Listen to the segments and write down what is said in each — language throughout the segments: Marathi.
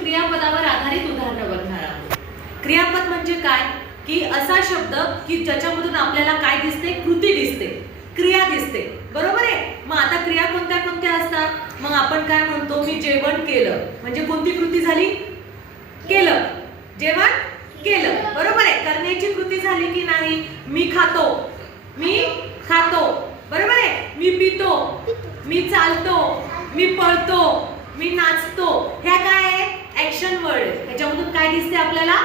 क्रियापदावर आधारित उदाहरणं बघणार आहोत. क्रियापद म्हणजे काय की असा शब्द की ज्याच्यामधून आपल्याला काय दिसते, कृती दिसते, क्रिया दिसते, बरोबर आहे. मग आता क्रिया कोणत्या कोणत्या असतात. मग आपण काय म्हणतो, मी जेवण केलं म्हणजे कोणती कृती झाली, केलं, जेवण केलं, बरोबर आहे. करण्याची कृती झाली की नाही. मी खातो, मी खातो, बरोबर आहे. मी पितो, मी चालतो, मी पळतो, मी नाचतो. ह्या काय आहे, ऍक्शन वर्ड. ह्याच्यामधून काय दिसते आपल्याला,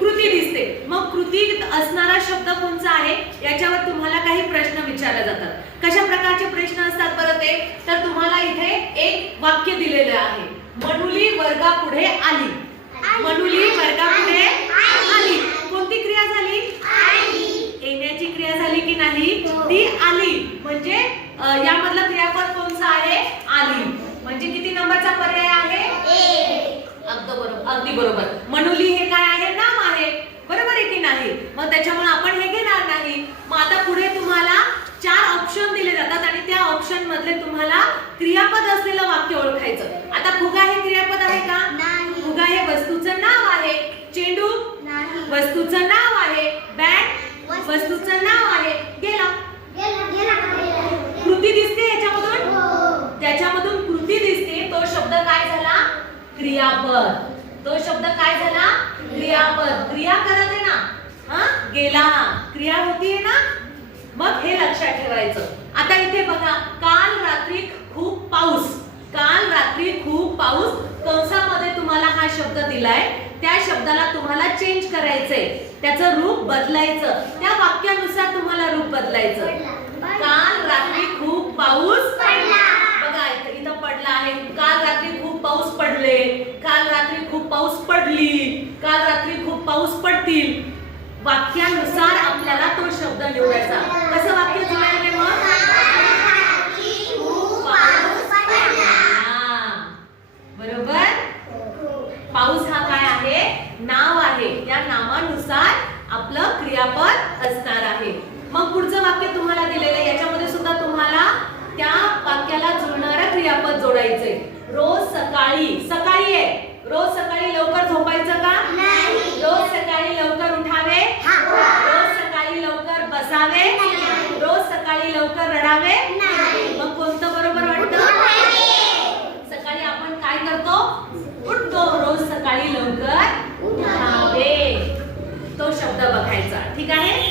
कृती दिसते. मग कृती असणारा शब्द कोणता आहे याच्यावर तुम्हाला काही प्रश्न विचारले जातात. कशा प्रकारचे प्रश्न असतात बरं ते, तर तुम्हाला इथे एक वाक्य दिलेलं आहे. मनुली वर्गापुढे आली. मनुली वर्गापुढे आली. कोणती क्रिया झाली, येण्याची क्रिया झाली की नाही, ती आली. म्हणजे यामधला क्रियापद कोणता आहे, आली. म्हणजे किती नंबरचा पर्याय आहे, अगदी बरोबर. मनुली हे काय आहे, नाम आहे, बरोबर आहे की नाही. मग त्याच्यामुळे आपण हे घेणार नाही. मग आता पुढे तुम्हाला 4 ऑप्शन दिले जातात आणि त्या ऑप्शन मधले तुम्हाला क्रियापद असलेलं वाक्य ओळखायचं. आता फुगा हे क्रियापद आहे का, फुगा हे वस्तूचं नाव आहे. चेंडू वस्तूचं नाव आहे. बॅट वस्तूचं नाव आहे. गेला, कृती दिसते याच्यामधून, त्याच्यामधून कृती दिसते. तो शब्द काय झाला, क्रियापद. तो शब्द काय झाला, क्रियापद. क्रिया करत आहे ना, गेला, क्रिया होतीये ना. मग हे लक्षात ठेवायचं. आता इथे बघा, काल रात्री खूप पाऊस. काल रात्री खूप पाऊस कंसामध्ये तुम्हाला हा शब्द दिलाय. त्या शब्दाला तुम्हाला चेंज करायचंय, त्याचं रूप बदलायचं. त्या वाक्यानुसार तुम्हाला रूप बदलायचं. काल रात्री खूप पाऊस पडला. बघा इथं पडला आहे. काल रात्री खूप पाऊस पडले, काल रात्री खूप पाऊस पडली, काल रात्री खूप पाऊस पडतील. वाक्यानुसार आपल्याला तो शब्द निवडायचा. कसं वाक्य जुळायला मग, बरोबर. पाऊस हा काय आहे, नाव आहे. या नावानुसार आपलं क्रियापद असणार आहे. मग पुढचं वाक्य तुम्हाला दिलेलं आहे. याच्यामध्ये सुद्धा तुम्हाला त्या वाक्याला जुळणारं क्रियापद जोडायचंय. रोज सकाळी, सकाळी आहे, रोज सकाळी लवकर झोपायचं का, रोज सकाळी लवकर उठावे, रोज सकाळी लवकर बसावे, रोज सकाळी लवकर रडावे. मग कोणतं बरोबर वाटतं, सकाळी आपण काय करतो, उठतो. रोज सकाळी लवकर उठावे. तो शब्द बघायचा, ठीक आहे.